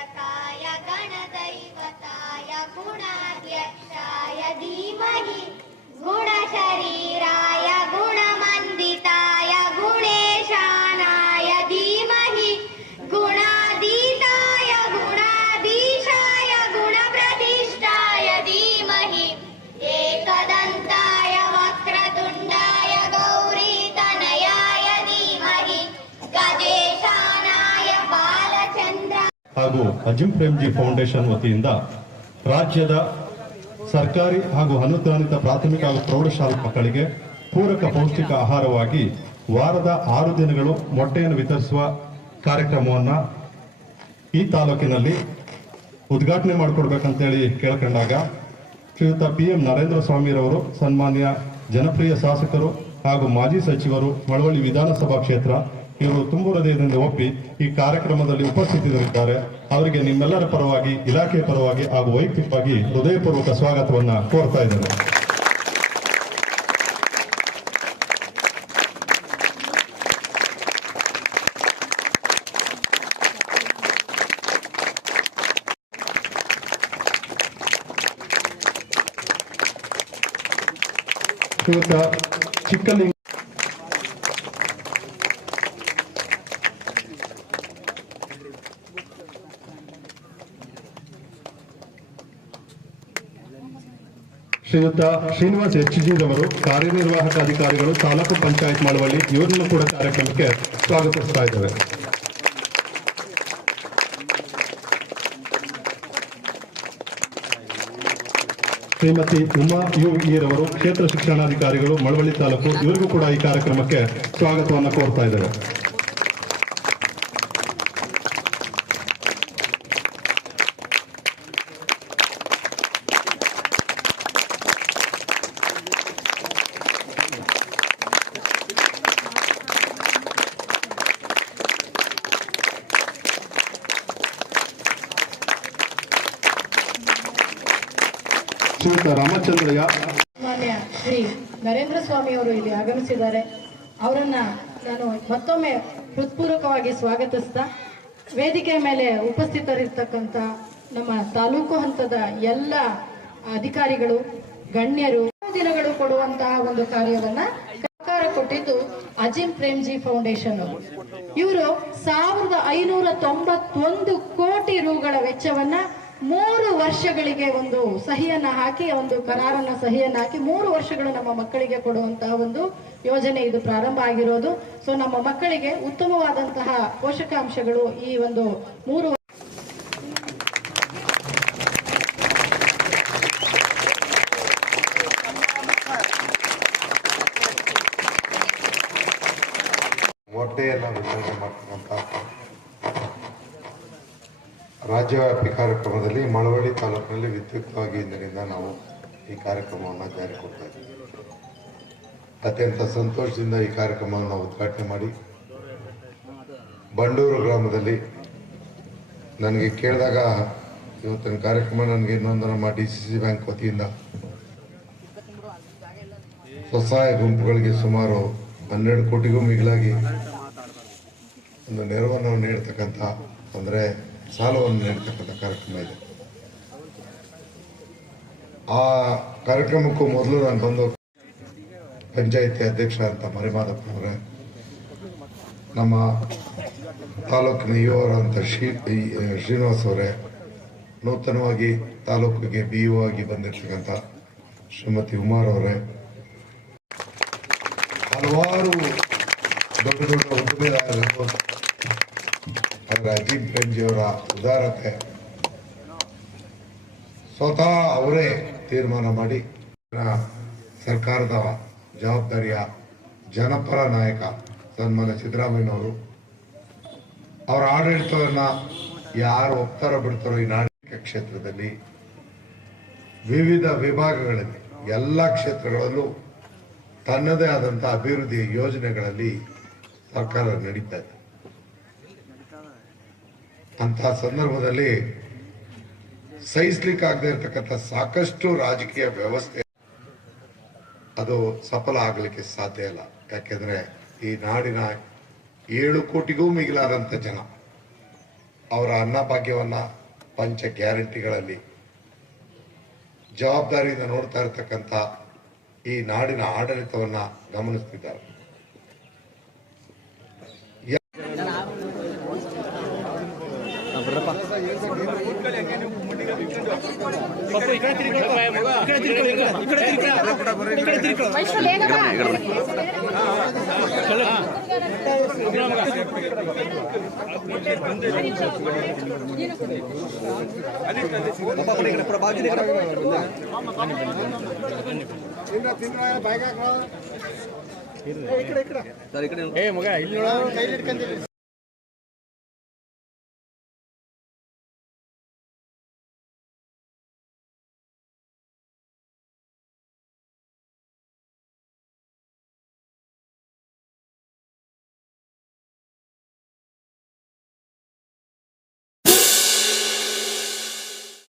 गणनायकाय गणदैवताय गुणाध्यक्षाय धीमहि गुणशरीराय ಹಾಗೂ ಅಜಿಂ ಪ್ರೇಮ್ಜಿ ಫೌಂಡೇಶನ್ ವತಿಯಿಂದ ರಾಜ್ಯದ ಸರ್ಕಾರಿ ಹಾಗೂ ಅನುದಾನಿತ ಪ್ರಾಥಮಿಕ ಹಾಗೂ ಪ್ರೌಢಶಾಲಾ ಮಕ್ಕಳಿಗೆ ಪೂರಕ ಪೌಷ್ಟಿಕ ಆಹಾರವಾಗಿ ವಾರದ ಆರು ದಿನಗಳು ಮೊಟ್ಟೆಯನ್ನು ವಿತರಿಸುವ ಕಾರ್ಯಕ್ರಮವನ್ನ ಈ ತಾಲೂಕಿನಲ್ಲಿ ಉದ್ಘಾಟನೆ ಮಾಡಿಕೊಡ್ಬೇಕಂತೇಳಿ ಕೇಳ್ಕೊಂಡಾಗ ಶ್ರೀಯುತ ಪಿ ಎಂ ನರೇಂದ್ರ ಸ್ವಾಮಿರವರು, ಸನ್ಮಾನ್ಯ ಜನಪ್ರಿಯ ಶಾಸಕರು ಹಾಗೂ ಮಾಜಿ ಸಚಿವರು ಮಳವಳ್ಳಿ ವಿಧಾನಸಭಾ ಕ್ಷೇತ್ರ ಇವರು ತುಂಬು ಹೃದಯದಿಂದ ಒಪ್ಪಿ ಈ ಕಾರ್ಯಕ್ರಮದಲ್ಲಿ ಉಪಸ್ಥಿತರಿದ್ದಾರೆ. ಅವರಿಗೆ ನಿಮ್ಮೆಲ್ಲರ ಪರವಾಗಿ, ಇಲಾಖೆ ಪರವಾಗಿ ಹಾಗೂ ವೈಯಕ್ತಿಕವಾಗಿ ಹೃದಯಪೂರ್ವಕ ಸ್ವಾಗತವನ್ನ ಕೋರ್ತಾ ಇದ್ದಾರೆ ಚಿಕ್ಕಲಿಂಗ ಶ್ರೀಯುತ ಶ್ರೀನಿವಾಸ್ ಎಚ್ ಜಿ ರವರು ಕಾರ್ಯನಿರ್ವಾಹಕ ಅಧಿಕಾರಿಗಳು ತಾಲೂಕು ಪಂಚಾಯತ್ ಮಾಡುವಲ್ಲಿ ಇವರನ್ನು ಕೂಡ ಕಾರ್ಯಕ್ರಮಕ್ಕೆ ಸ್ವಾಗತಿಸ್ತಾ ಇದ್ದಾರೆ ಶ್ರೀಮತಿ ಉಮಾ ಯು ರವರು ಕ್ಷೇತ್ರ ಶಿಕ್ಷಣಾಧಿಕಾರಿಗಳು ಮಳವಳ್ಳಿ ತಾಲೂಕು ಇವರಿಗೂ ಕೂಡ ಈ ಕಾರ್ಯಕ್ರಮಕ್ಕೆ ಸ್ವಾಗತವನ್ನು ಕೋರ್ತಾ ಇದ್ದೇವೆ. ಶ್ರೀಯುತ ರಾಮಚಂದ್ರಯ್ಯ. ಮಾನ್ಯ ಶ್ರೀ ನರೇಂದ್ರ ಸ್ವಾಮಿ ಅವರು ಇಲ್ಲಿ ಆಗಮಿಸಿದ್ದಾರೆ. ಅವರನ್ನ ನಾನು ಮತ್ತೊಮ್ಮೆ ಹೃತ್ಪೂರ್ವಕವಾಗಿ ಸ್ವಾಗತಿಸ್ತಾ, ವೇದಿಕೆ ಮೇಲೆ ಉಪಸ್ಥಿತರಿರ್ತಕ್ಕಂಥ ನಮ್ಮ ತಾಲೂಕು ಹಂತದ ಎಲ್ಲ ಅಧಿಕಾರಿಗಳು, ಗಣ್ಯರು ದಿನಗಳು ಕೊಡುವಂತಹ ಒಂದು ಕಾರ್ಯವನ್ನ ಸರ್ಕಾರ ಕೊಟ್ಟಿದ್ದು ಅಜಿಂ ಪ್ರೇಮ್ಜಿ ಫೌಂಡೇಶನ್ ಅವರು. ಇವರು ಸಾವಿರದ ಐನೂರ ತೊಂಬತ್ತೊಂದು ಕೋಟಿ ರೂಗಳ ವೆಚ್ಚವನ್ನ ಮೂರು ವರ್ಷಗಳಿಗೆ ಒಂದು ಸಹಿಯನ್ನ ಹಾಕಿ, ಒಂದು ಕರಾರನ್ನ ಸಹಿಯನ್ನ ಹಾಕಿ ಮೂರು ವರ್ಷಗಳು ನಮ್ಮ ಮಕ್ಕಳಿಗೆ ಕೊಡುವಂತಹ ಒಂದು ಯೋಜನೆ ಇದು ಪ್ರಾರಂಭ ಆಗಿರೋದು. ಸೊ ನಮ್ಮ ಮಕ್ಕಳಿಗೆ ಉತ್ತಮವಾದಂತಹ ಪೋಷಕಾಂಶಗಳು ಈ ಒಂದು ಮೂರು ರಾಜ್ಯವ್ಯಾಪಿ ಕಾರ್ಯಕ್ರಮದಲ್ಲಿ ಮಳವಳ್ಳಿ ತಾಲೂಕಿನಲ್ಲಿ ವಿದ್ಯುಕ್ತವಾಗಿ ಇಂದಿನಿಂದ ನಾವು ಈ ಕಾರ್ಯಕ್ರಮವನ್ನು ಜಾರಿ ಕೊಡ್ತಾ ಇದ್ದೀವಿ. ಅತ್ಯಂತ ಸಂತೋಷದಿಂದ ಈ ಕಾರ್ಯಕ್ರಮವನ್ನು ಉದ್ಘಾಟನೆ ಮಾಡಿ. ಬಂಡೂರು ಗ್ರಾಮದಲ್ಲಿ ನನಗೆ ಕೇಳಿದಾಗ ಇವತ್ತಿನ ಕಾರ್ಯಕ್ರಮ ನನಗೆ ಇನ್ನೊಂದು ನಮ್ಮ ಡಿ ಸಿ ಸಿ ಬ್ಯಾಂಕ್ ವತಿಯಿಂದ ಸ್ವಸಹಾಯ ಗುಂಪುಗಳಿಗೆ ಸುಮಾರು ಹನ್ನೆರಡು ಕೋಟಿಗೂ ಮಿಗಿಲಾಗಿ ಒಂದು ನೆರವನ್ನು ನೀಡತಕ್ಕಂಥ ಅಂದರೆ ಸಾಲವನ್ನು ನೀಡ್ತಕ್ಕಂಥ ಕಾರ್ಯಕ್ರಮ ಇದೆ. ಆ ಕಾರ್ಯಕ್ರಮಕ್ಕೂ ಮೊದಲು ನಾನು ಬಂದು ಪಂಚಾಯಿತಿ ಅಧ್ಯಕ್ಷ ಅಂತ ಮರಿಮಾದಪ್ಪನವರೇ, ನಮ್ಮ ತಾಲೂಕಿನ ಯುವರಂತ ಶ್ರೀ ಶ್ರೀನಿವಾಸ್ ಅವರೇ, ನೂತನವಾಗಿ ತಾಲೂಕಿಗೆ ಬಿ ಯು ಆಗಿ ಬಂದಿರತಕ್ಕಂಥ ಶ್ರೀಮತಿ ಉಮಾರ್ ಅವರೇ, ಹಲವಾರು ದೊಡ್ಡ ದೊಡ್ಡ ಉದ್ದಿಮೆದಾರರು ಆದರೆ ಬೆಂಜಿಯವರ ಉದಾರತೆ. ಸ್ವತಃ ಅವರೇ ತೀರ್ಮಾನ ಮಾಡಿ ಸರ್ಕಾರದ ಜವಾಬ್ದಾರಿಯ ಜನಪರ ನಾಯಕ ಸನ್ಮಾನ್ಯ ಸಿದ್ದರಾಮಯ್ಯನವರು. ಅವರ ಆಡಳಿತವನ್ನ ಯಾರು ಒಪ್ತಾರೋ ಬಿಡ್ತಾರೋ ಈ ನಾಡಿಕ ಕ್ಷೇತ್ರದಲ್ಲಿ ವಿವಿಧ ವಿಭಾಗಗಳಲ್ಲಿ ಎಲ್ಲ ಕ್ಷೇತ್ರಗಳಲ್ಲೂ ತನ್ನದೇ ಆದಂಥ ಅಭಿವೃದ್ಧಿ ಯೋಜನೆಗಳಲ್ಲಿ ಸರ್ಕಾರ ನಡೀತಾ ಇದೆ. ಅಂತಹ ಸಂದರ್ಭದಲ್ಲಿ ಸಹಿಸ್ಲಿಕ್ಕಾಗದೇ ಇರತಕ್ಕಂಥ ಸಾಕಷ್ಟು ರಾಜಕೀಯ ವ್ಯವಸ್ಥೆ ಅದು ಸಫಲ ಆಗಲಿಕ್ಕೆ ಸಾಧ್ಯ ಇಲ್ಲ. ಯಾಕೆಂದ್ರೆ ಈ ನಾಡಿನ ಏಳು ಕೋಟಿಗೂ ಮಿಗಿಲಾದಂಥ ಜನ ಅವರ ಅನ್ನಭಾಗ್ಯವನ್ನ ಪಂಚ ಗ್ಯಾರಂಟಿಗಳಲ್ಲಿ ಜವಾಬ್ದಾರಿಯಿಂದ ನೋಡ್ತಾ ಇರತಕ್ಕಂಥ ಈ ನಾಡಿನ ಆಡಳಿತವನ್ನ ಗಮನಿಸ್ತಿದ್ದಾರೆ. ಸರ್ ಇಕಡೆ ಇಕಡೆ ಏ ಮಗ ಇಲ್ಲಿ ನೋಡ ಕೈಲಿ ಇಟ್ಕೊಂತೀನಿ